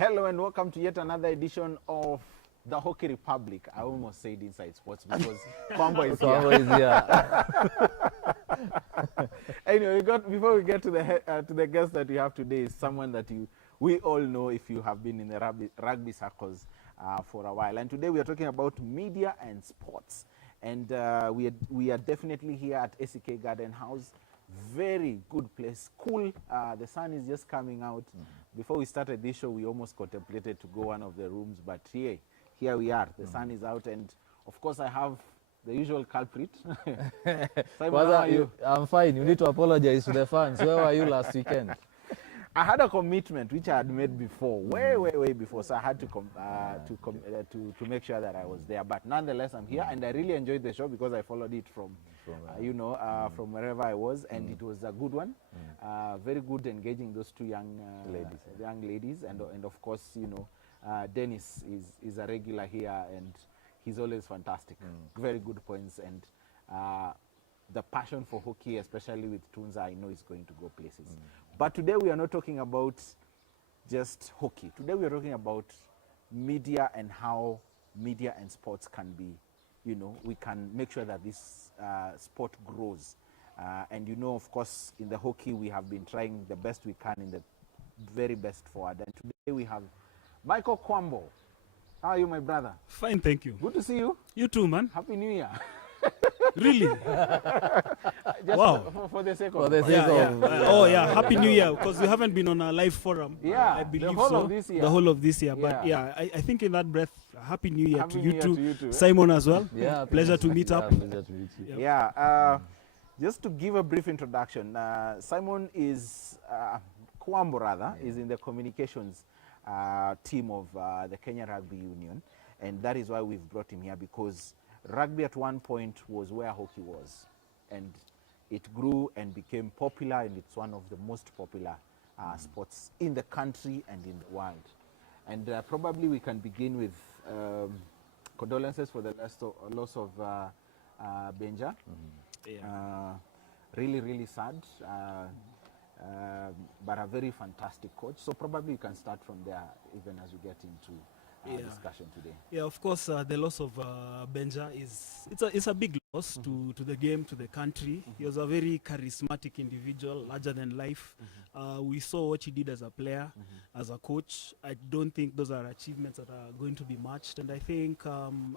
Hello and welcome to yet another edition of the Hockey Republic. I almost said Inside Sports because Kwambo is here. Anyway, before we get to the guest that we have today, is someone that we all know if you have been in the rugby circles for a while. And today we are talking about media and sports. And we are definitely here at SEK Garden House. Very good place, cool. The sun is just coming out. Before we started this show, we almost contemplated to go one of the rooms, but here we are. The sun is out, and of course I have the usual culprit. Simon, how are you? I'm fine. You need to apologize to the fans. Where were you last weekend? I had a commitment which I had made before, way before, so I had to make sure that I was there. But nonetheless, I'm here, and I really enjoyed the show because I followed it from wherever I was, and it was a good one. Very good, engaging those two young ladies, and of course, Dennis is a regular here, and he's always fantastic. Very good points, and the passion for hockey, especially with Tunza, I know is going to go places. But today we are not talking about just hockey. Today we are talking about media and how media and sports can be, we can make sure that this sport grows. And of course, in the hockey, we have been trying the best we can in the very best forward. And today we have Michael Kwambo. How are you, my brother? Fine, thank you. Good to see you. You too, man. Happy New Year. Really? Just wow. For the sake of... For the sake of... oh, yeah. Happy New Year, because we haven't been on a live forum. Yeah, I believe the whole so. of this year. The whole of this year. Yeah. But yeah, I think in that breath, Happy New Year, Happy to, New you Year too. to you too. Simon as well. Yeah. Pleasure to meet up. Pleasure to meet you. Yeah. Just to give a brief introduction, Simon is, Kwambo rather, is in the communications team of the Kenya Rugby Union. And that is why we've brought him here, because rugby at one point was where hockey was. And it grew and became popular, and it's one of the most popular sports in the country and in the world. And probably we can begin with condolences for the loss of Benja. Really, really sad, but a very fantastic coach. So probably you can start from there, even as we get into discussion today. Yeah, of course, the loss of Benja it's a big loss to the game, to the country. He was a very charismatic individual, larger than life. We saw what he did as a player, as a coach. I don't think those are achievements that are going to be matched. And I think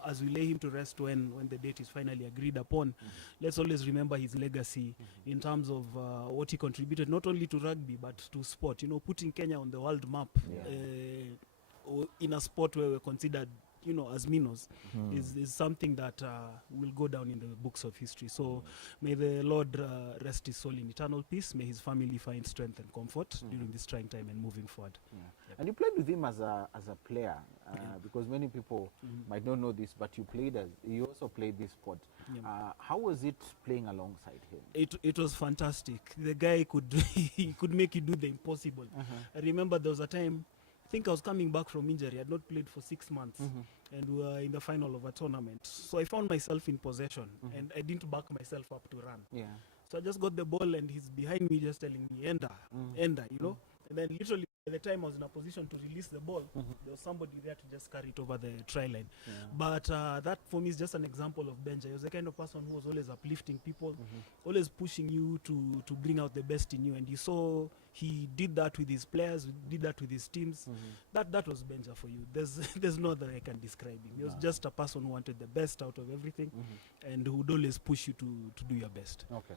as we lay him to rest when the date is finally agreed upon, let's always remember his legacy in terms of what he contributed, not only to rugby, but to sport. Putting Kenya on the world map. Or in a sport where we're considered, as minnows, is something that will go down in the books of history. So may the Lord rest his soul in eternal peace. May his family find strength and comfort during this trying time and moving forward. Yep. And you played with him as a player, because many people might not know this, but you also played this sport. How was it playing alongside him? It was fantastic. The guy could make you do the impossible. I remember there was a time, I think I was coming back from injury. I had not played for 6 months, and we were in the final of a tournament. So I found myself in possession, and I didn't back myself up to run. So I just got the ball, and he's behind me just telling me, ender, And then literally by the time I was in a position to release the ball, there was somebody there to just carry it over the try line. But that for me is just an example of Benja. He was the kind of person who was always uplifting people, always pushing you to bring out the best in you. And you saw he did that with his players, did that with his teams. That was Benja for you. There's no other I can describe him. He was just a person who wanted the best out of everything, and who would always push you to do your best. Okay.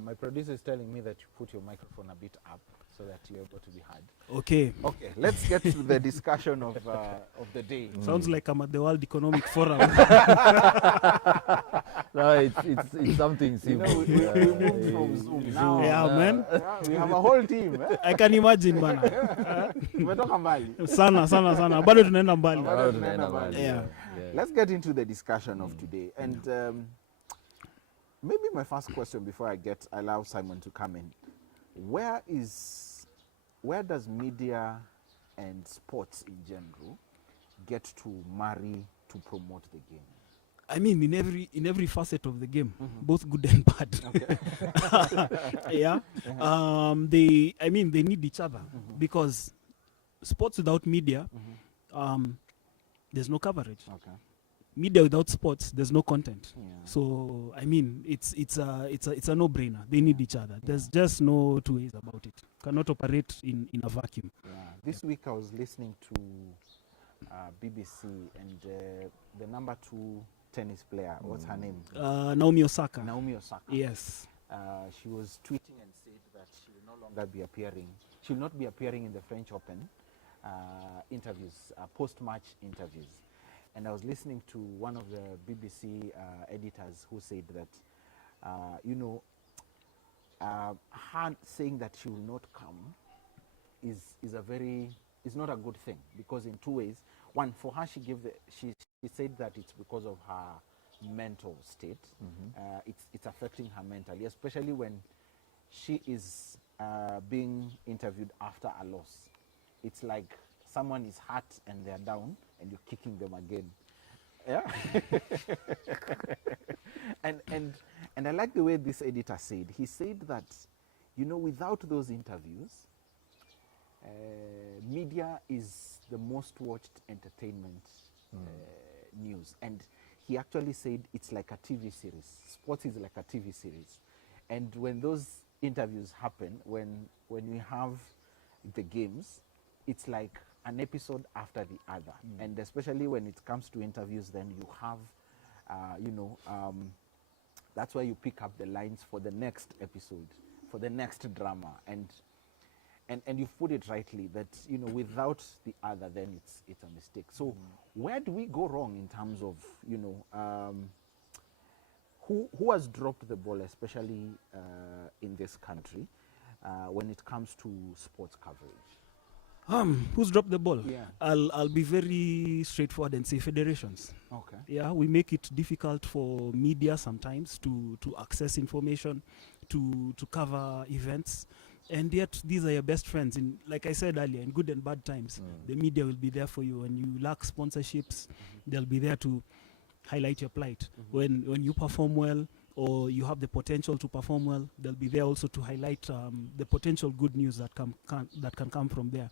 My producer is telling me that you put your microphone a bit up so that you're able to be heard. Okay. Okay, let's get to the discussion of the day. Sounds like I'm at the World Economic Forum. No, it's something simple. We moved from Zoom now. Yeah, man. We have a whole team. I can imagine, bana. Tumetoka mbali. Sana. Bado tunaenda mbali. Yeah. Let's get into the discussion of today. And maybe my first question before I allow Simon to come in. Where does media and sports in general get to marry to promote the game? I mean, in every facet of the game, both good and bad. Okay. Yeah. They need each other because sports without media, there's no coverage. Okay. Media without sports, there's no content. Yeah. So I mean, it's a no-brainer. They need each other. There's just no two ways about it. Cannot operate in a vacuum. Yeah. This week I was listening to BBC and the number 2 tennis player. What's her name? Naomi Osaka. Naomi Osaka. Yes. She was tweeting and said that she will no longer be appearing. She will not be appearing in the French Open interviews, post-match interviews. And I was listening to one of the BBC editors who said that, her saying that she will not come is not a good thing, because in 2 ways. One, for her, she said that it's because of her mental state. It's affecting her mentally, especially when she is being interviewed after a loss. It's like someone is hurt and they're down and you're kicking them again. Yeah. and I like the way this editor said. He said that, without those interviews, media is the most watched entertainment news. And he actually said it's like a TV series. Sports is like a TV series. And when those interviews happen, when we have the games, it's like an episode after the other. And especially when it comes to interviews, then you have, that's why you pick up the lines for the next episode, for the next drama. And you've put it rightly that, without the other, then it's a mistake. So where do we go wrong in terms of, who has dropped the ball, especially in this country, when it comes to sports coverage? Who's dropped the ball? Yeah. I'll be very straightforward and say federations. Okay. Yeah, we make it difficult for media sometimes to access information, to cover events. And yet, these are your best friends. In, like I said earlier, in good and bad times, the media will be there for you. When you lack sponsorships, they'll be there to highlight your plight. When you perform well, or you have the potential to perform well, they'll be there also to highlight the potential good news that can come from there.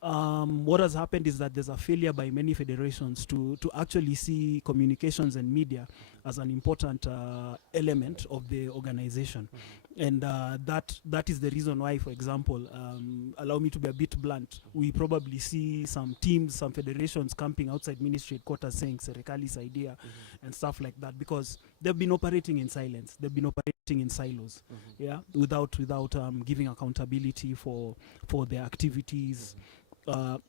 What has happened is that there's a failure by many federations to actually see communications and media as an important element of the organization. And that is the reason why, for example, allow me to be a bit blunt, we probably see some teams, some federations camping outside ministry headquarters saying Serikali's idea and stuff like that, because they've been operating in silence. They've been operating in silos, without giving accountability for their activities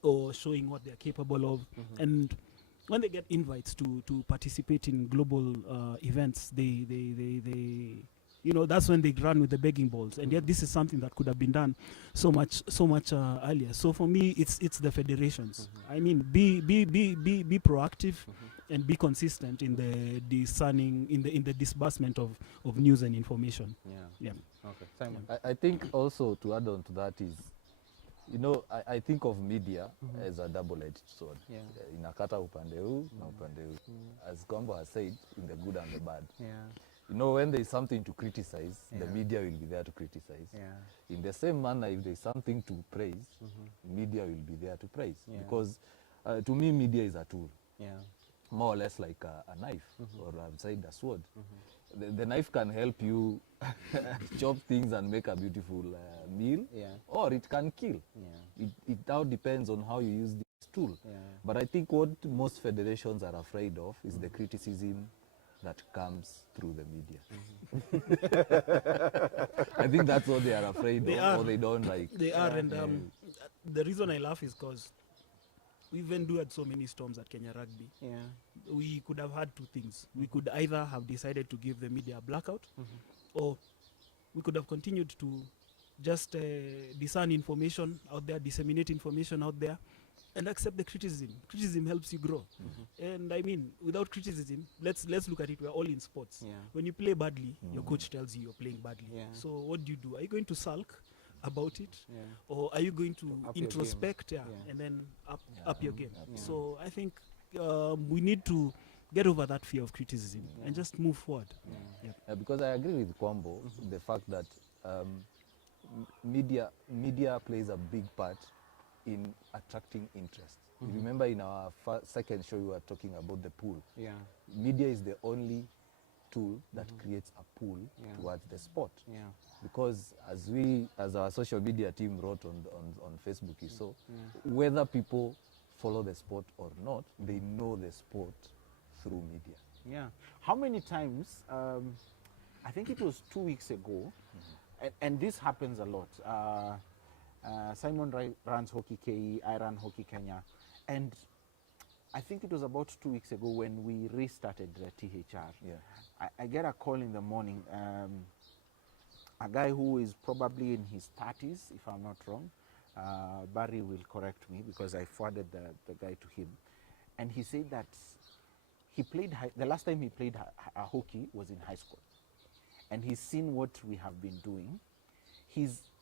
or showing what they're capable of. And when they get invites to participate in global events, they that's when they run with the begging balls. And yet this is something that could have been done so much earlier. So for me, it's the federations. I mean, be proactive and be consistent in the discerning, in the disbursement of news and information. Yeah. Okay. Simon. I think also to add on to that is, I think of media as a double-edged sword. Yeah. Inakata upande huu na upande huu. As Kwambo has said, in the good and the bad. Yeah. When there is something to criticize, the media will be there to criticize. Yeah. In the same manner, if there is something to praise, media will be there to praise. Because to me, media is a tool. More or less like a knife, or outside a sword. The knife can help you chop things and make a beautiful meal, or it can kill. It now depends on how you use this tool. But I think what most federations are afraid of is the criticism that comes through the media. I think that's what they are afraid of, or they don't like. They are, and the reason I laugh is because we even had so many storms at Kenya Rugby. We could have had two things. We could either have decided to give the media a blackout, or we could have continued to just discern information out there, disseminate information out there, and accept the criticism. Criticism helps you grow. And I mean, without criticism, let's look at it. We're all in sports. When you play badly, your coach tells you you're playing badly. So what do? Are you going to sulk about it, or are you going to introspect and then up your game? So I think we need to get over that fear of criticism and just move forward. Because I agree with Kwambo, the fact that media plays a big part in attracting interest. You remember in our second show, we were talking about the pool. Yeah. Media is the only tool that creates a pull towards the sport. Yeah. Because as our social media team wrote on Facebook, you saw, whether people follow the sport or not, they know the sport through media. Yeah. How many times, I think it was 2 weeks ago, and this happens a lot. Simon runs Hockey KE, I run Hockey Kenya, and I think it was about 2 weeks ago when we restarted the THR. Yeah. I get a call in the morning, a guy who is probably in his 30s, if I'm not wrong. Barry will correct me because I forwarded the guy to him. And he said that he played, the last time he played hockey was in high school. And he's seen what we have been doing.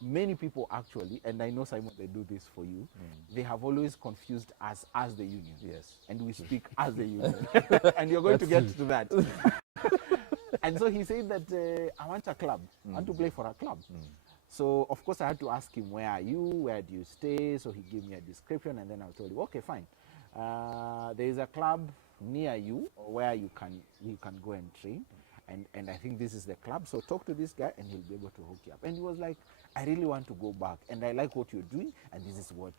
Many people actually, and I know Simon, they do this for you, they have always confused us as the union. Yes. And we speak as the union. And you're going to get to that. And so he said that I want a club. I want to play for a club. So, of course, I had to ask him, where are you? Where do you stay? So he gave me a description, and then I told him, okay, fine. There is a club near you where you can go and train. And I think this is the club. So talk to this guy, and he'll be able to hook you up. And he was like, I really want to go back, and I like what you're doing, and this is what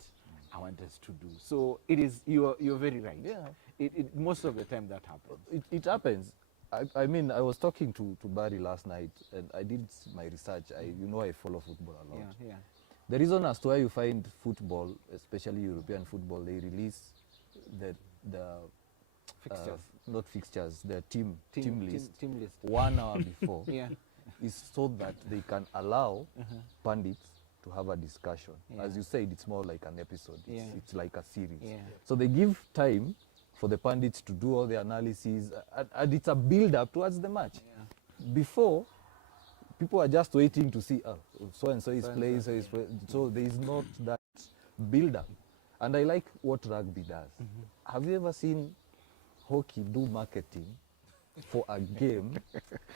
I want us to do. So it is, you're very right. Yeah. Most of the time that happens. It happens. I mean, I was talking to Barry last night, and I did my research. I follow football a lot. Yeah. The reason as to why you find football, especially European football, they release the Fixtures. Not fixtures, the team list Team list. 1 hour before Yeah. is so that they can allow pundits to have a discussion. Yeah. As you said, it's more like an episode. It's like a series. Yeah. So they give time for the pundits to do all the analysis, and it's a build-up towards the match. Yeah. Before, people are just waiting to see, so-and-so is playing, so there is not that build-up. And I like what rugby does. Have you ever seen hockey do marketing for a game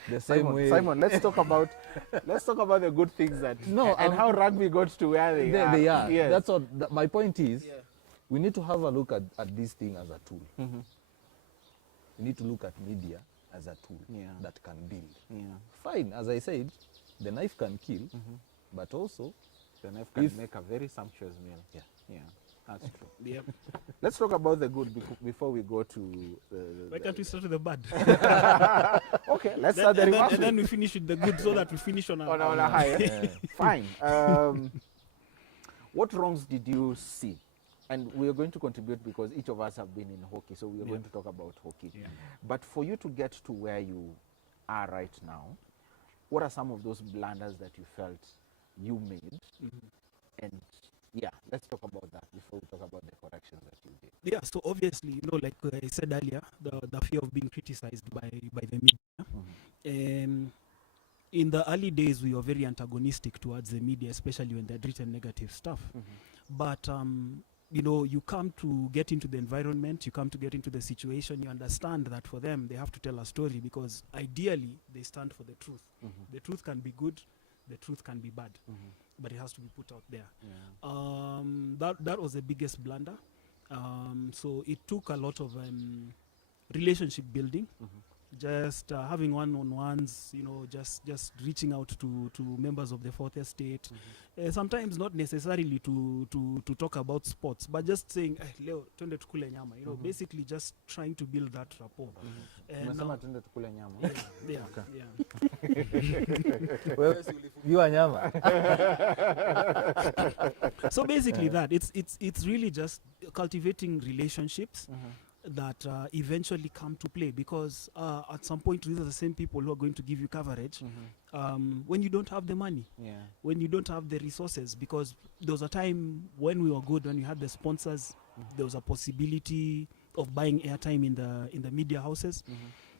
the same way? Simon, let's talk about the good things and how rugby got to where they are. They are. Yes. That's what my point is. We need to have a look at this thing as a tool. We need to look at media as a tool that can build. Yeah. Fine, as I said, the knife can kill, but also the knife can make a very sumptuous meal. Yeah. That's true. Yep. Let's talk about the good before we go to Why can't we start with the bad? Okay, let's start the reverse. And then we finish with the good so that we finish on a high. Fine. What wrongs did you see? And we are going to contribute because each of us have been in hockey, so we are going to talk about hockey. Yeah. But for you to get to where you are right now, what are some of those blunders that you felt you made? And let's talk about that before we talk about the corrections that you did. Yeah, so obviously, like I said earlier, the fear of being criticized by the media. In the early days, we were very antagonistic towards the media, especially when they'd written negative stuff. But you come to get into the environment, you come to get into the situation, you understand that for them, they have to tell a story because ideally, they stand for the truth. The truth can be good, the truth can be bad, but it has to be put out there. That was the biggest blunder. So it took a lot of relationship building, just having one-on-ones, just reaching out to members of the fourth estate. Sometimes not necessarily to talk about sports, but just saying, Leo, twende tukule nyama. Basically just trying to build that rapport. And now, Twende tukule nyama. You are nyama. So basically that it's really just cultivating relationships that eventually come to play because at some point these are the same people who are going to give you coverage when you don't have the money, when you don't have the resources, because there was a time when we were good, when we had the sponsors, there was a possibility of buying airtime in the media houses.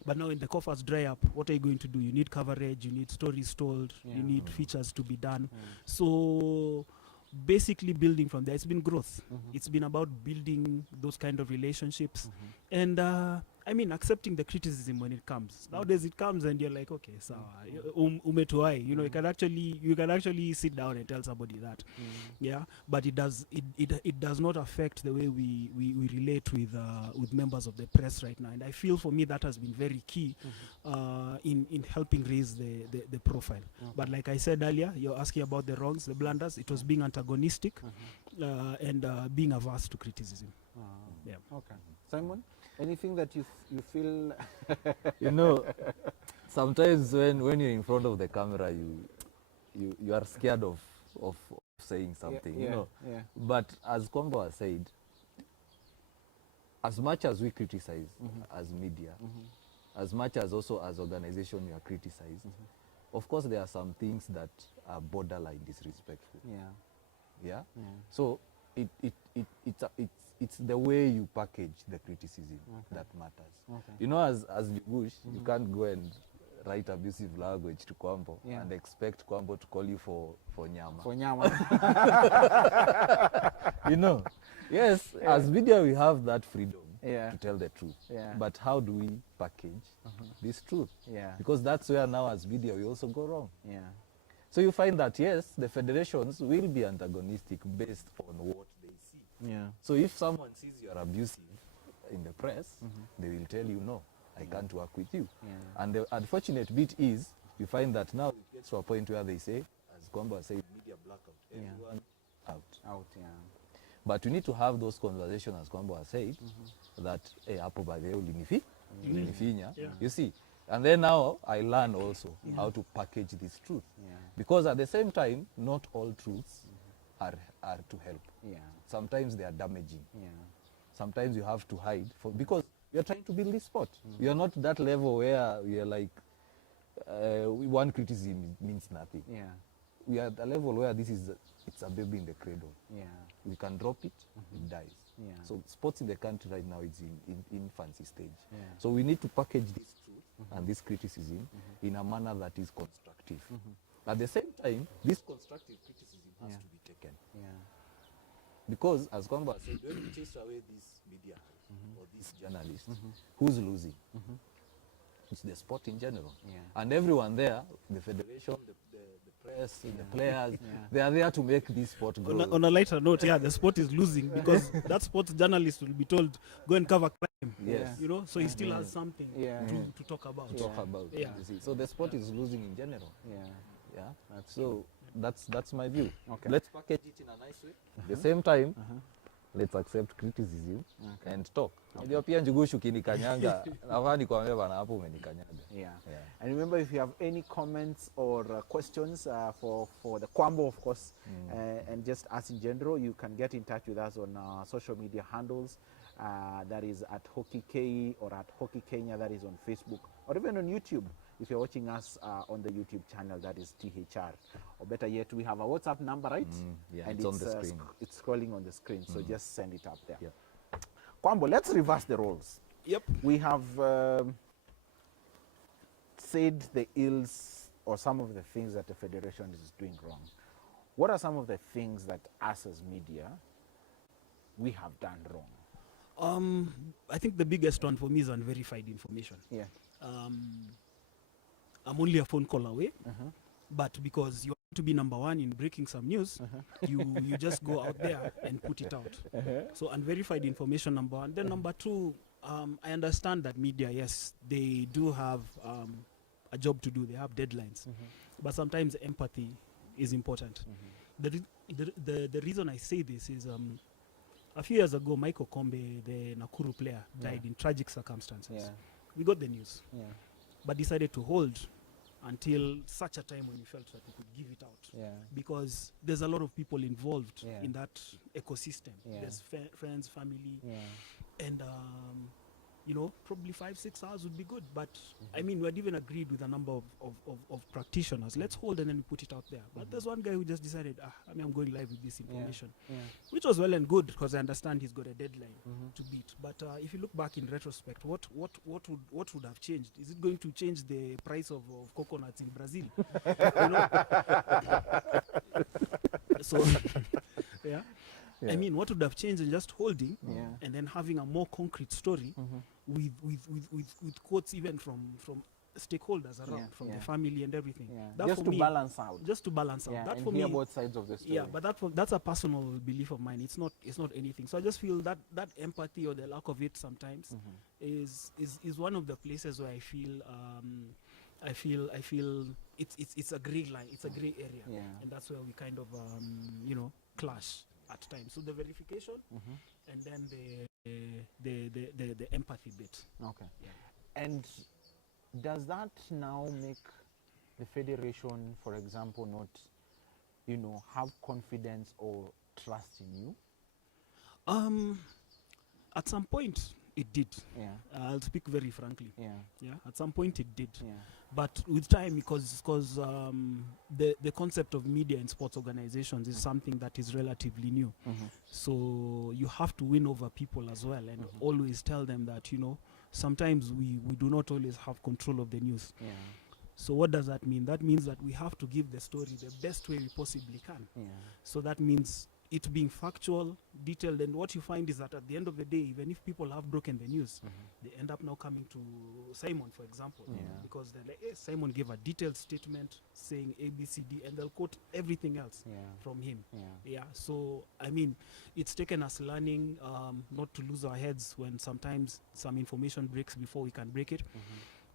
But now when the coffers dry up, what are you going to do? You need coverage, you need stories told, you need features to be done. So basically building from there, it's been growth. It's been about building those kind of relationships. And I mean, accepting the criticism when it comes. Nowadays it comes and you're like, okay, so umetuai. You know, you can actually sit down and tell somebody that. Yeah, but it does not affect the way we relate with members of the press right now. And I feel for me that has been very key in helping raise the profile. But like I said earlier, you're asking about the wrongs, the blunders. It was being antagonistic and being averse to criticism. Yeah. Okay. Simon, anything that you feel? You know, sometimes when you're in front of the camera, you are scared of saying something, you know. Yeah. But as Kwamba has said, as much as we criticize as media, as much as also as organization we are criticized, of course there are some things that are borderline disrespectful. Yeah. So it's the way you package the criticism that matters. You know, as Bush, you can't go and write abusive language to Kwambo and expect Kwambo to call you for nyama. For nyama. You know, yes, as media we have that freedom to tell the truth. But how do we package this truth? Because that's where now as media we also go wrong. So you find that, yes, the federations will be antagonistic based on what they see. So if someone sees you're abusive in the press, they will tell you, no, I can't work with you. And the unfortunate bit is, you find that now it gets to a point where they say, as Kwamba said, media blackout, everyone out. But we need to have those conversations, as Kwamba said, that, hey, hapo badeo ulinifinya, you see. And then now I learn also how to package this truth. Because at the same time, not all truths are to help. Sometimes they are damaging. Sometimes you have to hide because you're trying to build this sport. You're not that level where you're like, one criticism means nothing. We are at a level where it's a baby in the cradle. We can drop it, it dies. So sports in the country right now is in infancy stage. So we need to package this truth and this criticism in a manner that is constructive. At the same time, this constructive criticism has to be taken. Because, as Kwamba said, when you chase away this media or these journalists, who's losing? It's the sport in general. And everyone there, the federation, the press, the players, they are there to make this sport grow. On a lighter note, the sport is losing because that sports journalist will be told, go and cover crime. You know, so he still has something to talk about. You see. So the sport is losing in general. So that's my view. Let's package it in a nice way. At the same time, let's accept criticism and talk. Ndio pia njugushu kinikanyanga nafani kwa meba na hapo umenikanyaga. And remember, if you have any comments or questions for the Kwambo, of course, and just us in general, you can get in touch with us on social media handles. That is at Hockey KE or at Hockey Kenya, that is on Facebook, or even on YouTube. If you're watching us on the YouTube channel, that is THR. Or better yet, we have a WhatsApp number, right? And it's on the screen. It's scrolling on the screen, so just send it up there. Kwambo, let's reverse the roles. We have said the ills or some of the things that the federation is doing wrong. What are some of the things that us as media, we have done wrong? I think the biggest one for me is unverified information. I'm only a phone call away, but because you want to be number one in breaking some news, you just go out there and put it out. So unverified information, number one. Then number two, I understand that media, yes, they do have a job to do. They have deadlines, but sometimes empathy is important. The reason I say this is a few years ago, Michael Kombe, the Nakuru player, died in tragic circumstances. We got the news, but decided to hold until such a time when we felt that we could give it out. Because there's a lot of people involved in that ecosystem. There's friends, family, and you know, probably 5-6 hours would be good. But I mean, we had even agreed with a number of practitioners. Let's hold and then we put it out there. But there's one guy who just decided, I mean, I'm going live with this information, which was well and good because I understand he's got a deadline to beat. But if you look back in retrospect, what would have changed? Is it going to change the price of coconuts in Brazil? You know? So, I mean, what would have changed in just holding Yeah. and then having a more concrete story with quotes even from stakeholders around, from the family and everything. Yeah. That Just for to me, balance out. just to balance out. Yeah, That and for hear me, both sides of the story. yeah, but that's a personal belief of mine. It's not anything. So I just feel that empathy or the lack of it sometimes is one of the places where I feel it's a gray line. It's a gray area, and that's where we kind of clash at times. So the verification and then the empathy bit. Okay. Yeah. And does that now make the federation, for example, not, have confidence or trust in you? At some point it did. Yeah. I'll speak very frankly. Yeah. At some point it did. Yeah. But with time, because the concept of media in sports organizations is something that is relatively new. So you have to win over people as well, and always tell them that, sometimes we do not always have control of the news. Yeah. So what does that mean? That means that we have to give the story the best way we possibly can. Yeah. So that means it being factual, detailed, and what you find is that at the end of the day, even if people have broken the news, they end up now coming to Simon, for example, because they're like, hey, Simon gave a detailed statement saying A, B, C, D, and they'll quote everything else from him. So, I mean, it's taken us learning not to lose our heads when sometimes some information breaks before we can break it.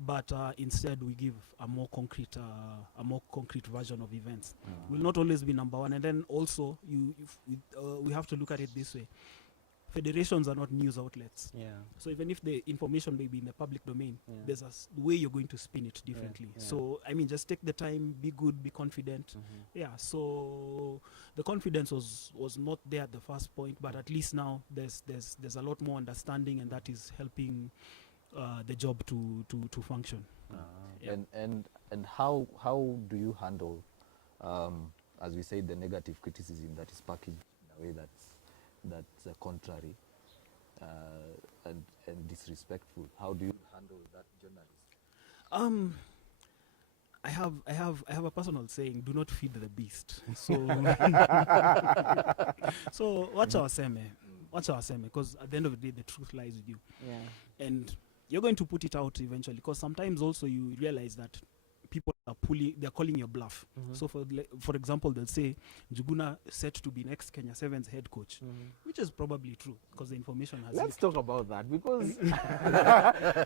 But instead we give a more concrete version of events. Will not always be number one. And then also we have to look at it this way: federations are not news outlets. So even if the information may be in the public domain, there's a way you're going to spin it differently. So I mean, just take the time, be good, be confident. So the confidence was not there at the first point, but at least now there's a lot more understanding, and that is helping the job to function. And how do you handle, as we say, the negative criticism that is packaged in a way that's contrary and disrespectful? How do you handle that, journalist? I have a personal saying: do not feed the beast. So so watch our seme, because at the end of the day, the truth lies with you. And you're going to put it out eventually, because sometimes also you realize that people are they're calling your bluff. So for example, they'll say Njuguna set to be next Kenya Sevens head coach, which is probably true because the information has Let's talk about that, because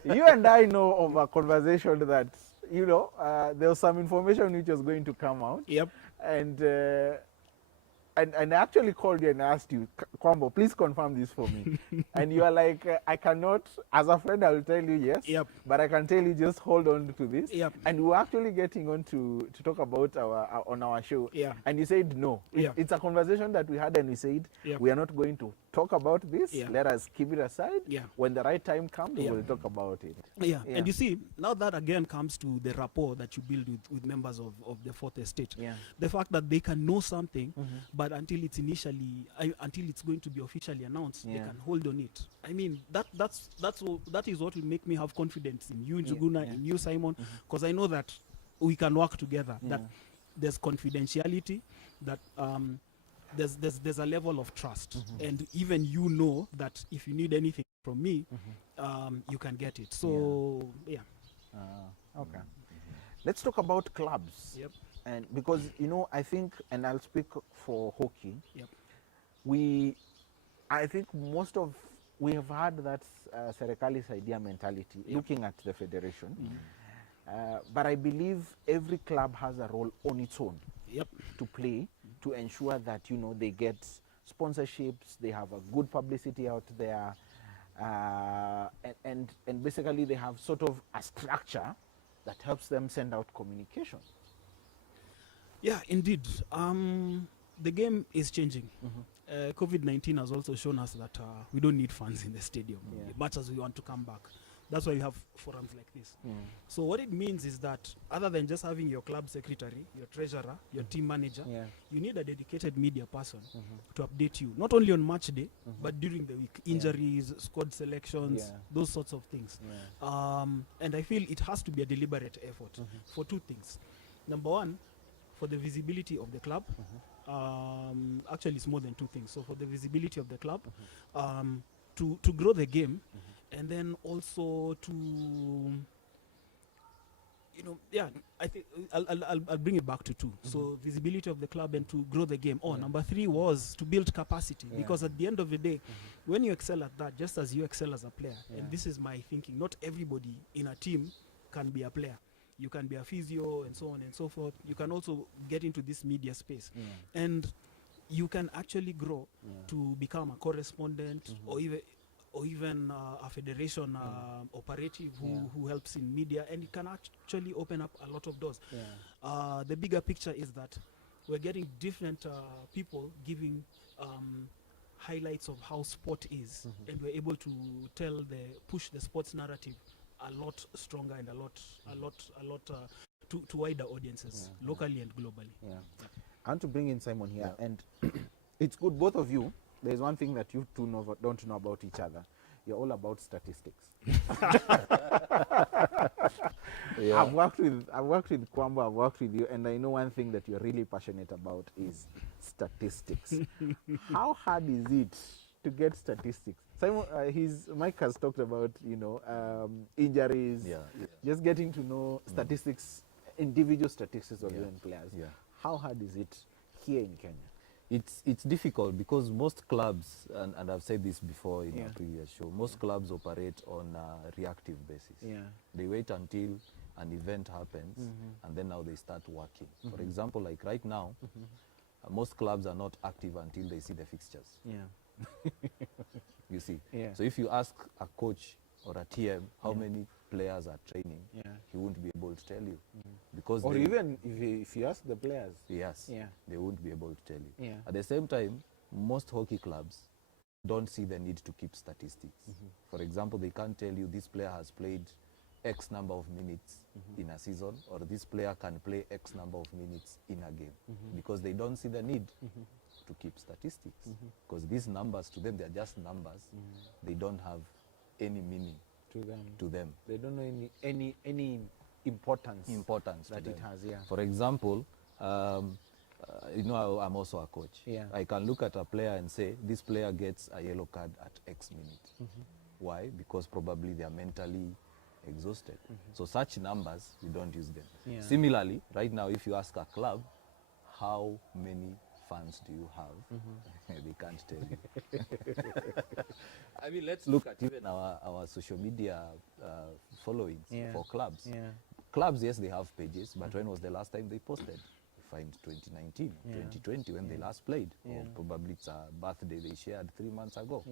you and I know of a conversation that there was some information which was going to come out. And I actually called you and asked you, Kwambo, please confirm this for me. And you are like, I cannot, as a friend, I will tell you yes, but I can tell you just hold on to this. And we were actually getting on to talk about on our show. And you said no. It's a conversation that we had, and we said, we are not going to talk about this. Let us keep it aside. When the right time comes, we will talk about it. And you see, now that again comes to the rapport that you build with members of the Fourth Estate. The fact that they can know something, but until it's going to be officially announced, they can hold on it. I mean, that is what will make me have confidence in you, Njuguna, in you, Simon, because I know that we can work together. That there's confidentiality, that there's a level of trust, and even that if you need anything from me, you can get it. So okay. Let's talk about clubs. And because I think, and I'll speak for hockey, I think we have had that Serikali's idea mentality, looking at the federation. But I believe every club has a role on its own to play, to ensure that they get sponsorships, they have a good publicity out there, and basically they have sort of a structure that helps them send out communication. Yeah, indeed. The game is changing. COVID-19 has also shown us that we don't need fans in the stadium, much as we want to come back. That's why we have forums like this. So what it means is that other than just having your club secretary, your treasurer, your team manager, you need a dedicated media person to update you, not only on match day, but during the week. Injuries, squad selections, those sorts of things. And I feel it has to be a deliberate effort for two things. Number one, for the visibility of the club, Actually, it's more than two things. So for the visibility of the club, to grow the game, and then also to, I think I'll bring it back to two. So visibility of the club and to grow the game. Number three was to build capacity, because at the end of the day, when you excel at that, just as you excel as a player, and this is my thinking, not everybody in a team can be a player. You can be a physio and so on and so forth. You can also get into this media space, and you can actually grow to become a correspondent, or even a federation operative who helps in media, and it can actually open up a lot of doors. The bigger picture is that we're getting different people giving highlights of how sport is, and we're able to push the sports narrative a lot stronger and a lot to wider audiences, locally and globally. I want to bring in Simon here, and it's good, both of you. There's one thing that you two don't know about each other. You're all about statistics. I've worked with Kwambo, I've worked with you, and I know one thing that you're really passionate about is statistics. How hard is it to get statistics? Simon, Mike has talked about, injuries, just getting to know statistics, individual statistics of UN players. How hard is it here in Kenya? It's difficult because most clubs, and I've said this before in a previous show, most clubs operate on a reactive basis. They wait until an event happens, and then now they start working. For example, like right now, most clubs are not active until they see the fixtures. You see. So if you ask a coach or a TM how many players are training, he won't be able to tell you. Because or even if you ask the players. They won't be able to tell you. At the same time, most hockey clubs don't see the need to keep statistics. For example, they can't tell you this player has played X number of minutes in a season, or this player can play X number of minutes in a game, because they don't see the need to keep statistics, because these numbers, to them, they're just numbers. They don't have any meaning to them. They don't know any importance that it has. For example, I'm also a coach. I can look at a player and say this player gets a yellow card at X minute. Why? Because probably they are mentally exhausted. So such numbers, we don't use them. Similarly, right now, if you ask a club how many fans do you have, they can't tell you. I mean, let's look at even our social media followings for clubs. Clubs, yes, they have pages, but when was the last time they posted? Find 2019, 2020, when they last played, or probably it's a birthday they shared 3 months ago.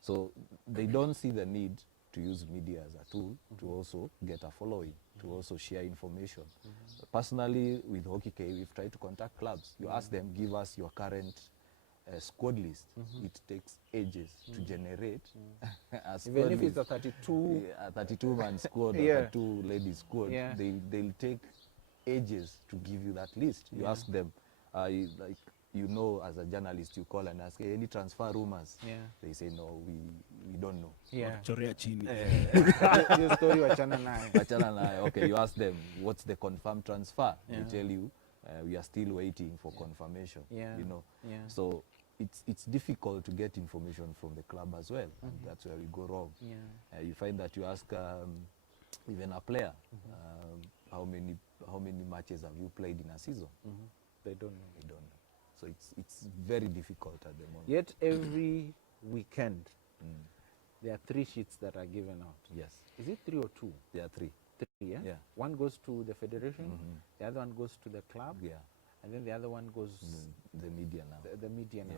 So they don't see the need to use media as a tool to also get a following, to also share information. Personally, with Hockey K, we've tried to contact clubs. You ask them, give us your current squad list. It takes ages to generate a squad Even if list. it's a 32-man squad, or a 2-lady squad, they'll take ages to give you that list. You ask them, as a journalist, you call and ask, hey, any transfer rumors? They say, no, we don't know. Chorea chini. Your story wachana nayo. Okay, you ask them, what's the confirmed transfer? They tell you, we are still waiting for confirmation. So it's difficult to get information from the club as well. And that's where we go wrong. You find that you ask even a player, how many matches have you played in a season? They don't know. They don't know. So it's very difficult at the moment. Yet every weekend, there are 3 sheets that are given out. Yes. Is it 3 or 2? There are 3. 3, yeah? One goes to the federation, the other one goes to the club, and then the other one goes... The media now. The media now.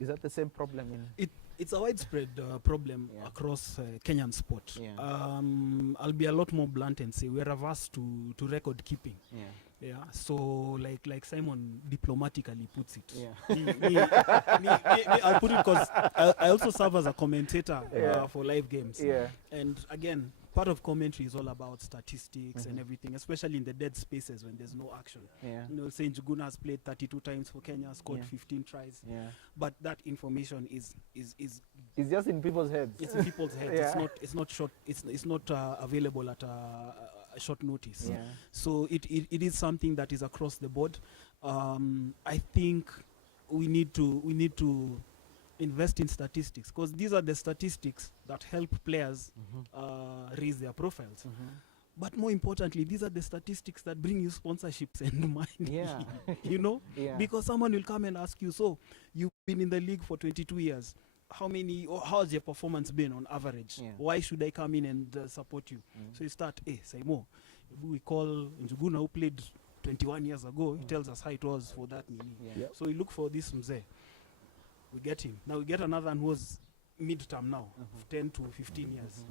Is that the same problem in... It's a widespread problem across Kenyan sport. I'll be a lot more blunt and say we're averse to record keeping. So like Simon diplomatically puts it. I'll put it because I also serve as a commentator for live games. And again, part of commentary is all about statistics and everything, especially in the dead spaces when there's no action. Say Njuguna has played 32 times for Kenya, scored 15 tries. But that information is it's just in people's heads. It's in people's heads. It's not short. It's not available at a short notice. So it is something that is across the board. I think we need to invest in statistics, because these are the statistics that help players raise their profiles. But more importantly, these are the statistics that bring you sponsorships and money. Yeah. You know, Yeah. because someone will come and ask you, so you've been in the league for 22 years. How many, or how's your performance been on average? Yeah. Why should I come in and support you? So you start, say more. We call Njuguna, who played 21 years ago. He tells us how it was for that meaning. Yeah. Yep. So we look for this Mzee. We get him. Now we get another one who was mid-term now, 10 to 15 years.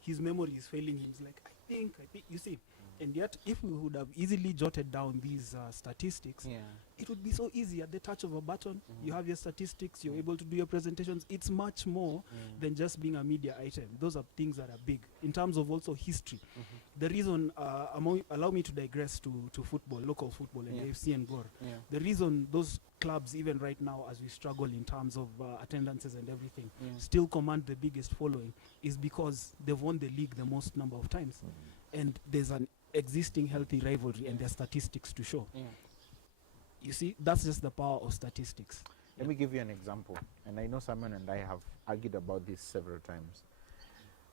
His memory is failing him. He's like, I think, you see. And yet, if we would have easily jotted down these statistics, Yeah. it would be so easy at the touch of a button. You have your statistics, you're able to do your presentations. It's much more than just being a media item. Those are things that are big. In terms of also history, the reason, allow me to digress to football, local football, and AFC and Gor. Yeah. The reason those clubs, even right now, as we struggle in terms of attendances and everything, still command the biggest following is because they've won the league the most number of times. And there's an existing healthy rivalry and their statistics to show. Yeah. You see, that's just the power of statistics. Let me give you an example. And I know Simon and I have argued about this several times.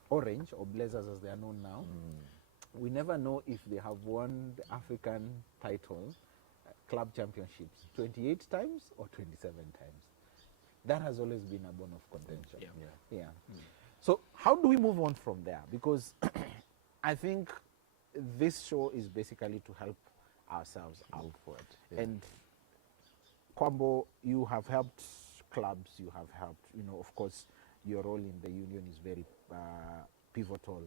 Orange, or Blazers as they are known now, we never know if they have won the African title, club championships, 28 times or 27 times. That has always been a bone of contention. Yeah. Yeah. So how do we move on from there? Because I think this show is basically to help ourselves out for it. Yeah. And Kwambo, you have helped clubs, you have helped, of course, your role in the union is very pivotal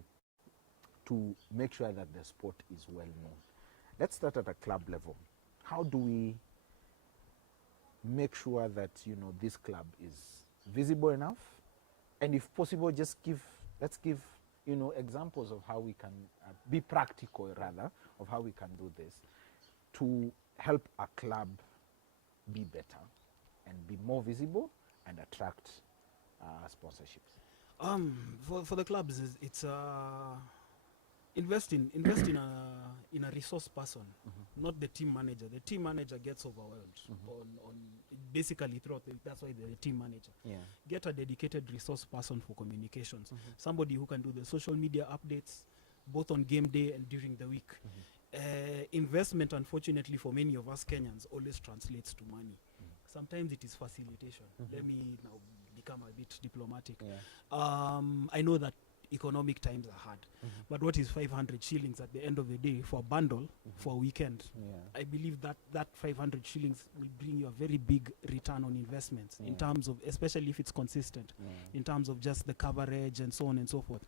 to make sure that the sport is well known. Let's start at a club level. How do we make sure that, this club is visible enough? And if possible, let's give examples of how we can be practical, rather, of how we can do this to help a club be better and be more visible and attract sponsorships. For the clubs, it's invest in a resource person, not the team manager. The team manager gets overwhelmed on basically throughout. That's why they're the team manager. Yeah. Get a dedicated resource person for communications. Somebody who can do the social media updates, both on game day and during the week. Investment, unfortunately, for many of us Kenyans, always translates to money. Sometimes it is facilitation. Let me now become a bit diplomatic. Yeah. I know that economic times are hard, but what is 500 shillings at the end of the day for a bundle for a weekend? Yeah. I believe that 500 shillings will bring you a very big return on investments in terms of, especially if it's consistent, in terms of just the coverage and so on and so forth.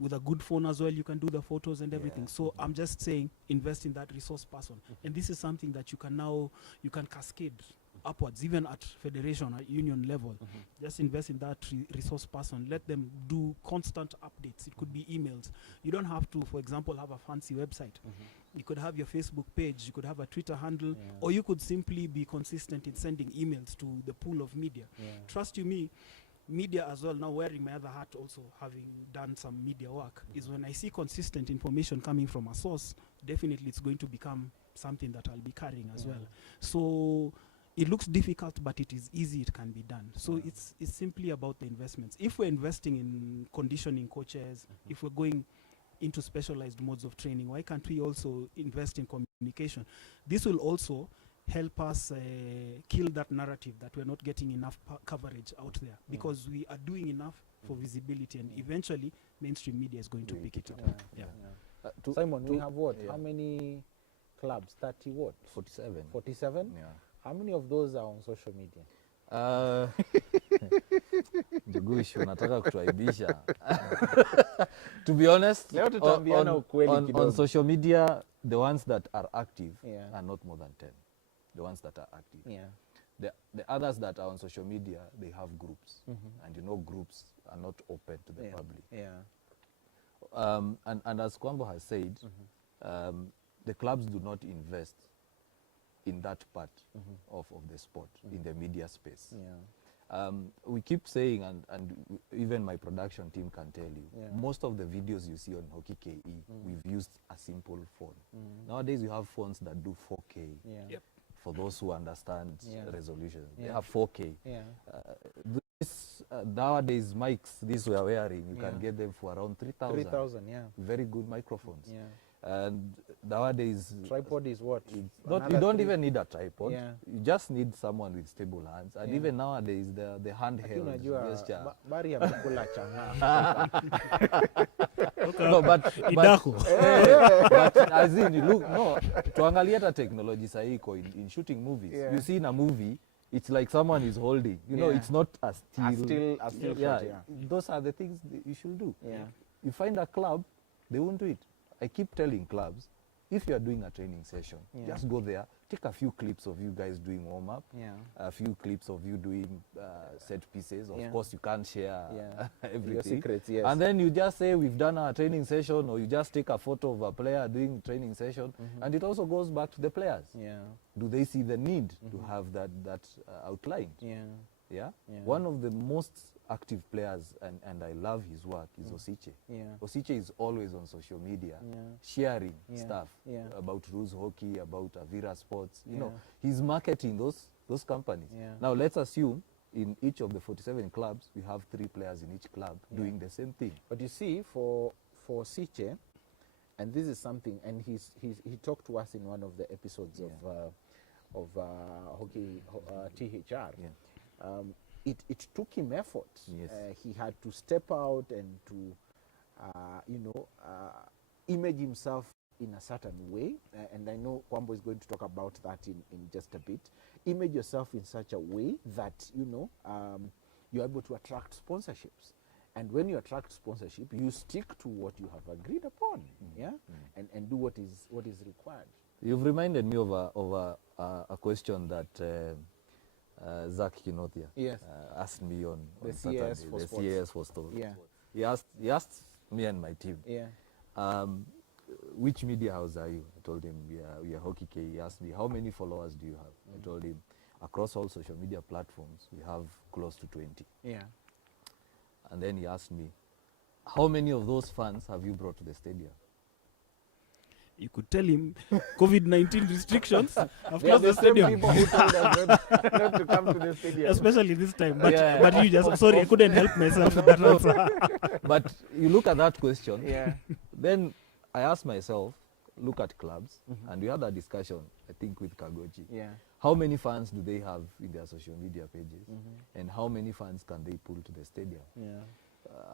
With a good phone as well, you can do the photos and everything. So I'm just saying, invest in that resource person. And this is something that you can cascade upwards, even at federation, at union level. Just invest in that resource person. Let them do constant updates. It could be emails. You don't have to, for example, have a fancy website. You could have your Facebook page, you could have a Twitter handle, or you could simply be consistent in sending emails to the pool of media. Trust you me, media as well, now wearing my other hat also, having done some media work, is when I see consistent information coming from a source, definitely it's going to become something that I'll be carrying as well. So it looks difficult, but it is easy, it can be done. So it's simply about the investments. If we're investing in conditioning coaches, if we're going into specialized modes of training, why can't we also invest in communication? This will also help us kill that narrative that we're not getting enough coverage out there, because we are doing enough for visibility, and eventually mainstream media is going to pick it up. Simon, we have what? How many clubs? 30 what? 47. 47? Yeah. How many of those are on social media? Ndugushi, unataka kutuaibisha. To be honest, Leo tutaambiana ukweli kidogo. on social media, the ones that are active Yeah. are not more than 10. The ones that are active. Yeah. The others that are on social media, they have groups. And groups are not open to the public. Yeah. And as Kwambo has said, the clubs do not invest in that part of the sport, in the media space. Yeah. We keep saying, and even my production team can tell you, most of the videos you see on Hockey KE, we've used a simple phone. Nowadays, you have phones that do 4K. Yep. For those who understand resolution, they Yeah. have 4K. Yeah. Nowadays, mics, these we are wearing, you can get them for around 3,000. 3,000, yeah. Very good microphones. Yeah. And nowadays, Tripod is what? you don't even need a tripod. Yeah. You just need someone with stable hands. And even nowadays, the handheld gesture. Bari amekula changa. No, but Idako. but as in, you look, no, tuangalia hata technology sahi iko in shooting movies. Yeah. You see in a movie, it's like someone is holding. You know, Yeah. it's not a still. A still Yeah, shot, yeah. those are the things you should do. Yeah. You find a club, they won't do it. I keep telling clubs, if you are doing a training session, just go there, take a few clips of you guys doing warm-up, a few clips of you doing set pieces. Of course, you can't share everything. Your secrets, yes. And then you just say, we've done our training session, or you just take a photo of a player doing training session, and it also goes back to the players. Yeah. Do they see the need to have that outlined? Yeah. One of the most active players, and I love his work, is Osiche. Osiche is always on social media, sharing stuff about Ruse Hockey, about Avira Sports. You know, he's marketing those companies. Now, let's assume in each of the 47 clubs, we have 3 players in each club doing the same thing. But you see, for Siche, and this is something, and he talked to us in one of the episodes of Hockey THR. It took him effort. Yes. He had to step out and to, image himself in a certain way. And I know Kwambo is going to talk about that in just a bit. Image yourself in such a way that, you're able to attract sponsorships. And when you attract sponsorship, you stick to what you have agreed upon, and do what is required. You've reminded me of a question that Zach Kinothia asked me on Saturday, the CAS for Sports. Yeah. He asked me and my team, which media house are you? I told him, we are Hockey K. He asked me, how many followers do you have? I told him, across all social media platforms, we have close to 20. Yeah. And then he asked me, how many of those fans have you brought to the stadium? You could tell him COVID-19 restrictions have They are closed the the same stadium. people who told us not to come to the stadium. Especially this time. But, Yeah. but you just, sorry, I couldn't help myself with that answer. But you look at that question, Yeah. then I asked myself, look at clubs, and we had a discussion, I think, with Kagochi. Yeah. How many fans do they have in their social media pages, and how many fans can they pull to the stadium? Yeah.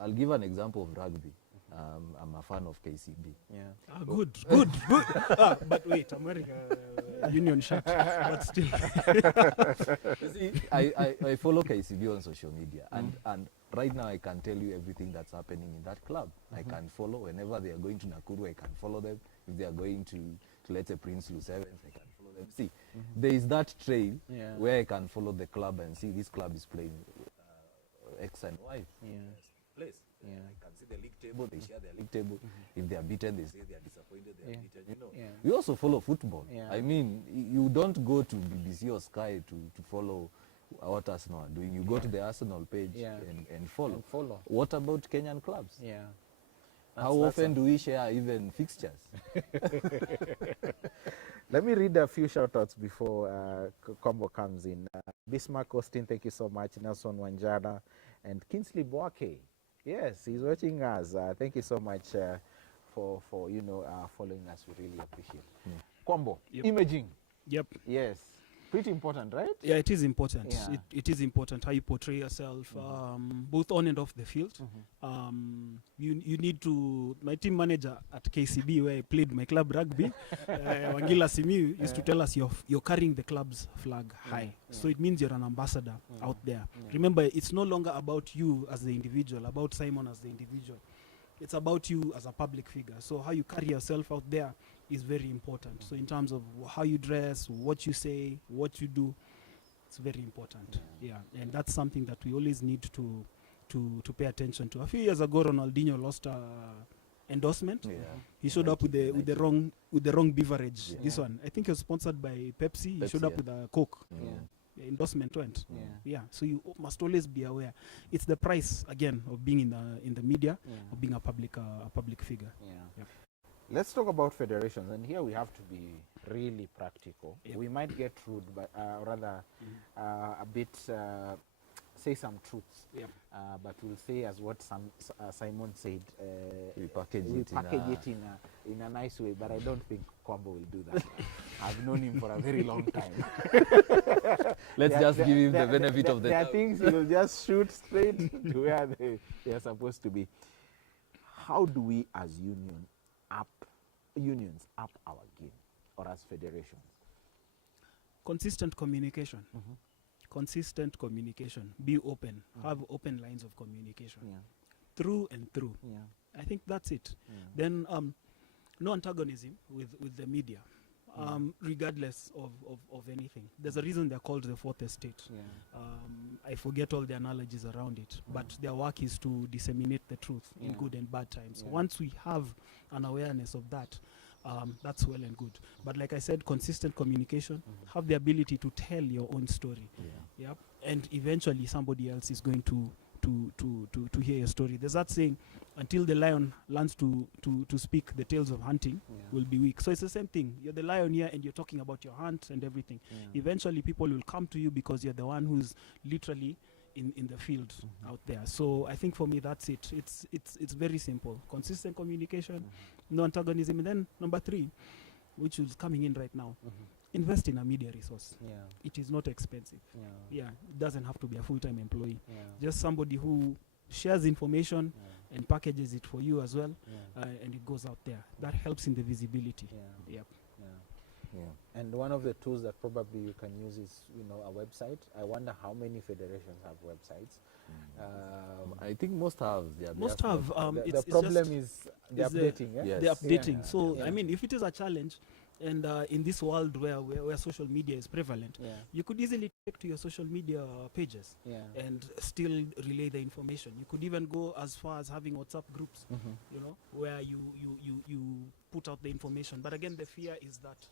I'll give an example of rugby. I'm a fan of KCB. Yeah. Ah, good. But wait, America Union shirt. But still. You see, I follow KCB on social media, and right now I can tell you everything that's happening in that club. I can follow whenever they are going to Nakuru. I can follow them. If they are going to let's say Prince Louis Sevens, I can follow them. See, there is that trail where I can follow the club and see this club is playing X and Y place. Yeah. I can see the league table. They share their league table. If they are beaten, they say they are disappointed. They are beaten. You know. Yeah. We also follow football. Yeah. I mean, you don't go to BBC or Sky to follow what Arsenal are doing. You go to the Arsenal page and follow. And follow. What about Kenyan clubs? Yeah. How often do we share even fixtures? Let me read a few shout-outs before Combo comes in. Bismarck Austin, thank you so much. Nelson Wanjana and Kingsley Boake. Yes, he's watching us. Thank you so much for following us. We really appreciate it. Combo, imaging. Yep. Yes. Pretty important, right? Yeah, it is important. Yeah. It is important how you portray yourself, both on and off the field. You need to. My team manager at KCB, where I played my club rugby, Wangila Simiu, used to tell us you're carrying the club's flag high. So it means you're an ambassador out there. Remember, it's no longer about you as the individual, about Simon as the individual. It's about you as a public figure. So how you carry yourself out there is very important. So in terms of how you dress, what you say, what you do, it's very important. Yeah, and that's something that we always need to pay attention to. A few years ago, Ronaldinho lost endorsement. Yeah. He showed up with the wrong beverage. This one, I think, it was sponsored by Pepsi. He showed up with a Coke. endorsement went. So you must always be aware. It's the price again of being in the media, of being a public figure. Let's talk about federations, and here we have to be really practical. We might get rude, but rather a bit say some truths. But we'll say as what Simon said. We package it in a nice way. But I don't think Kwambo will do that. I've known him for a very long time. Let's just give him the benefit of the doubt. There are things he will just shoot straight to where they are supposed to be. How do we, as unions, up our game, or as federations? Consistent communication. Consistent communication. Be open. Have open lines of communication. Through and through. I think that's it. Then no antagonism with the media, regardless of anything. There's a reason they're called the fourth estate. I forget all the analogies around it, but their work is to disseminate the truth in good and bad times. Once we have an awareness of that, that's well and good. But like I said, consistent communication, have the ability to tell your own story. And eventually somebody else is going to hear your story. There's that saying, until the lion learns to speak, the tales of hunting will be weak. So it's the same thing. You're the lion here and you're talking about your hunt and everything. Eventually people will come to you because you're the one who's literally in the field out there. So I think for me that's it. It's very simple. Consistent communication, no antagonism. And then number 3, which is coming in right now, invest in a media resource. It is not expensive. It doesn't have to be a full-time employee. Just somebody who shares information and packages it for you as well, and it goes out there. That helps in the visibility. And one of the tools that probably you can use is, a website. I wonder how many federations have websites. I think most have. Most have. The problem is the updating. The updating. So I mean, if it is a challenge, and in this world where social media is prevalent, you could easily take to your social media pages and still relay the information. You could even go as far as having WhatsApp groups, where you put out the information. But again, the fear is that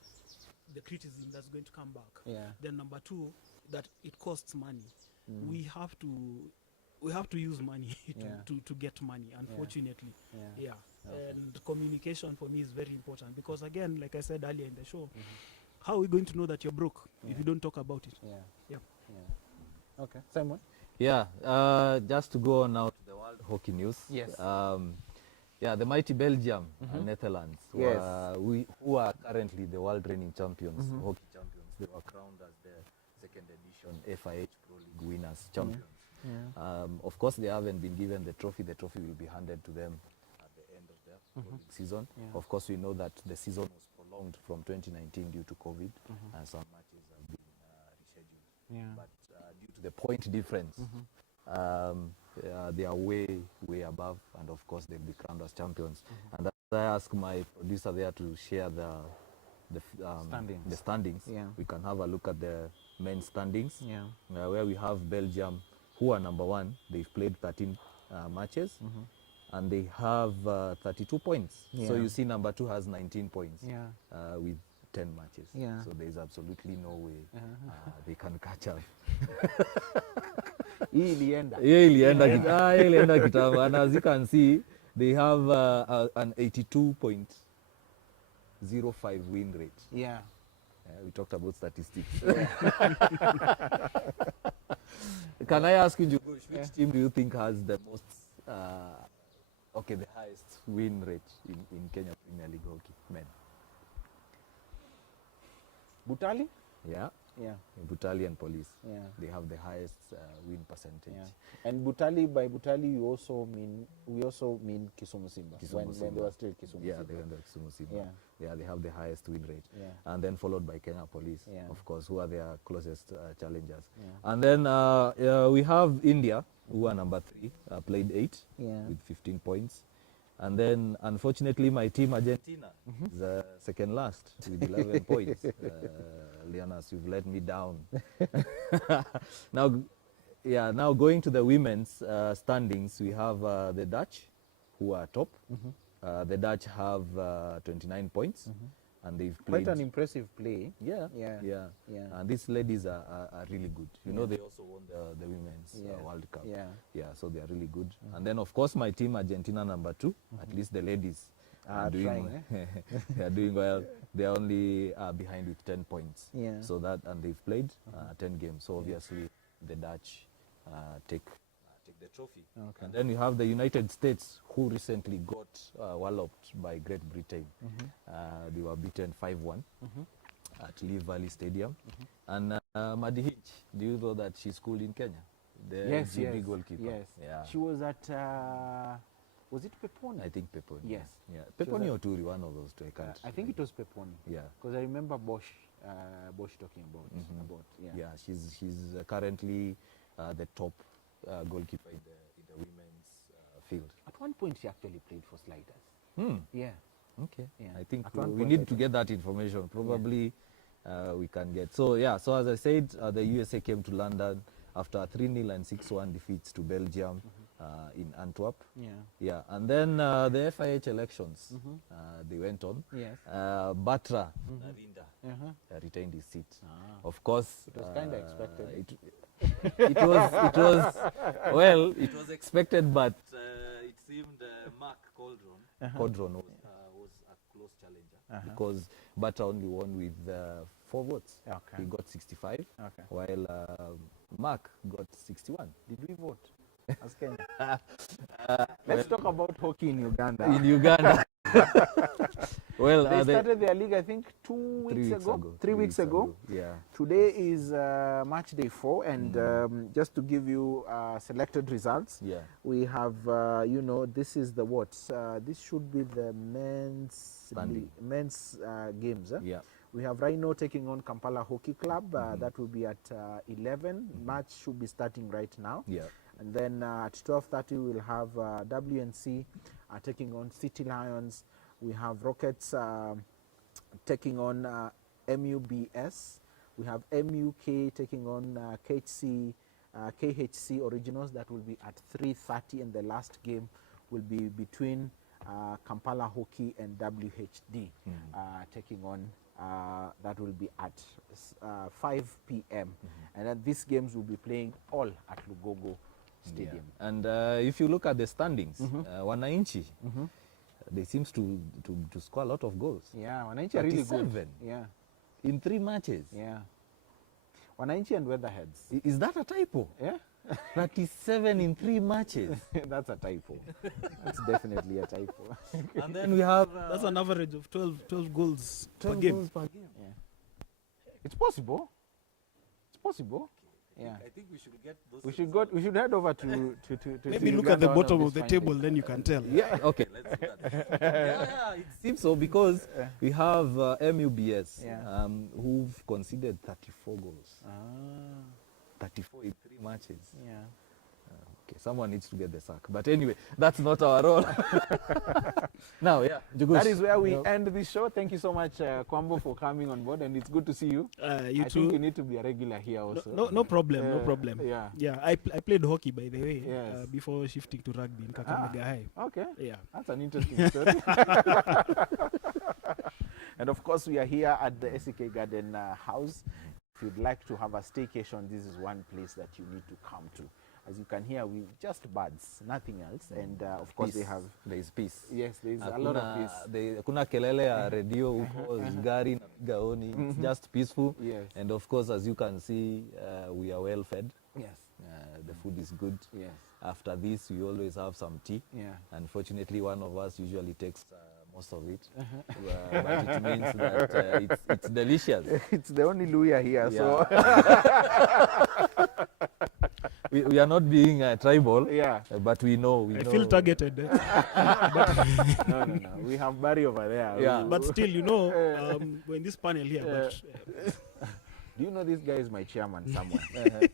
the criticism that's going to come back. Then number 2, that it costs money. We have to use money to get money, unfortunately. And communication for me is very important, because again, like I said earlier in the show, how are we going to know that you're broke if you don't talk about it? Okay, Simon? Just to go on now to the world hockey news. The mighty Belgium and Netherlands, who are currently the world reigning champions, hockey champions. They were crowned as the second edition FIH Pro League winners, champions. Of course, they haven't been given the trophy. The trophy will be handed to them at the end of their Pro League season. Of course, we know that the season was prolonged from 2019 due to COVID, and some matches have been rescheduled. But due to the point difference, they are way above, and of course they'll be crowned as champions. And I ask my producer there to share the standings. We can have a look at the men's standings, where we have Belgium, who are number 1. They've played 13 matches, and they have 32 points. So you see number 2 has 19 points with 10 matches. So there's absolutely no way they can catch up. Ilienda kitambo. And as you can see, they have an 82.05 win rate. We talked about statistics. Can I ask you, Jugush, which team do you think has the most, the highest win rate in Kenya Premier League hockey, men? Butali? Butali and Police. They have the highest win percentage. And by Butali, we also mean Kisumu Simba. When they were still Kisumu Simba. They were Kisumu Simba. They have the highest win rate. And then followed by Kenya Police, of course, who are their closest challengers. And then we have India, who are number 3, played 8 with 15 points. And then, unfortunately, my team, Argentina, is second last with 11 points. Lianas, you've let me down. Now going to the women's standings, we have the Dutch, who are top. The Dutch have 29 points. and they've played. Quite an impressive play. Yeah. And these ladies are really good. You know, they also won the Women's World Cup. Yeah, so they are really good. And then, of course, my team, Argentina #2, at least the ladies are doing, they are doing well. They are only behind with 10 points. So that, and they've played 10 games. So obviously, the Dutch take the trophy. And then you have the United States, who recently got walloped by Great Britain. They were beaten 5-1 at Lee Valley Stadium. And Maddie Hitch, do you know that she schooled in Kenya? The GB goalkeeper. Yes. Yeah. She was at, was it Peponi? I think Peponi. Yes. Yeah. Peponi or Turi, one of those two. I think it was Peponi. Yeah. Because I remember Bosch talking about. Yeah, she's currently the top goalkeeper in the women's field. At one point, she actually played for Sliders. Yeah. Okay. Yeah. I think At one we point need to get that information. Probably we can get. So yeah. So as I said, the USA came to London after 3-0 and 6-1 defeats to Belgium in Antwerp. Yeah. And then the FIH elections, they went on. Yes. Batra Narinda retained his seat. Of course, it was kind of expected. It was expected, but it seemed Mark Codron was a close challenger because Batra only won with 4 votes. He got 65, while Mark got 61. Did we vote as Kenya? Let's talk about hockey in Uganda. In Uganda. Well, they started their league, I think, 3 weeks ago. Yeah. Today is match day 4, and just to give you selected results, we have, this is the what? This should be the men's games. Yeah. We have Rhino taking on Kampala Hockey Club. That will be at 11. Match should be starting right now. Yeah. And then at 12:30 we'll have WNC taking on City Lions. We have Rockets taking on MUBS. We have MUK taking on KHC Originals. That will be at 3:30, and the last game will be between Kampala Hockey and WHD taking on. That will be at 5 p.m. And then these games will be playing all at Lugogo Stadium. And if you look at the standings, Wananchi, they seems to score a lot of goals. Yeah, Wananchi are really good. 37. Yeah. In 3 matches. Yeah. Wananchi and Weatherheads. Is that a typo? Yeah. 37 in 3 matches. That's a typo. That's definitely a typo. And then we have... that's an average of 12 goals 12 per game. goals per game. Yeah. It's possible. It's possible. Yeah. I think we should get those. We should head over to Maybe look at the bottom of the table, then you can tell. Yeah. Okay. Let's do that. Yeah, it seems so because we have MUBS who've conceded 34 goals. 34 in 3 matches. Yeah. Okay, someone needs to get the sack. But anyway, that's not our role. Now, Jugus. That is where we end this show. Thank you so much, Kwambo, for coming on board, and it's good to see you. You I too. think you need to be a regular here also. No problem, no problem. Yeah. Yeah, I played hockey, by the way, Yes. before shifting to rugby in Kakamega High. Okay. Yeah. That's an interesting story. And of course, we are here at the SEK Garden House. If you'd like to have a staycation, this is one place that you need to come to. As you can hear, we just birds, nothing else. And of course, there is peace. Yes, there is a lot of peace. Kuna kelele ya radio huko, gari na gaoni. It's just peaceful. Yes. And of course, as you can see, we are well fed. Yes. The food is good. Yes. After this, we always have some tea. Yeah. Unfortunately, one of us usually takes most of it. But it means that it's delicious. It's the only Luya here, so we are not being tribal, but we know. I feel targeted. No. We have Barry over there. Yeah. But still, we're in this panel here. But, do you know this guy is my chairman somewhere?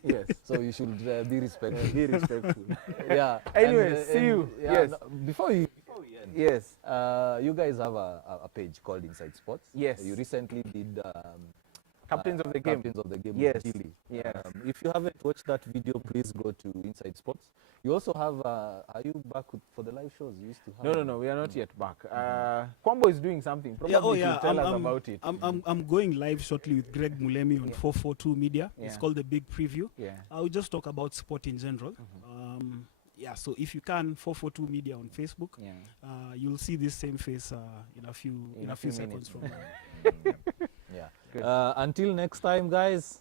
Yes. So you should be respectful. Be respectful. Yeah. Anyway, see you. Yes. No, before we end, yes. you guys have a page called Inside Sports. Yes. You recently did Captains of the game. Captains of the game. Yes. Chile. Yes. If you haven't watched that video, please go to Inside Sports. You also have. Are you back for the live shows you used to have? No, we are not yet back. Kwambo is doing something. Probably should tell us about it. I'm going live shortly with Greg Mulemi on 442 Media. It's called The Big Preview. I'll just talk about sport in general. So if you can, 442 Media on Facebook, you'll see this same face in a few seconds from now. Until next time, guys.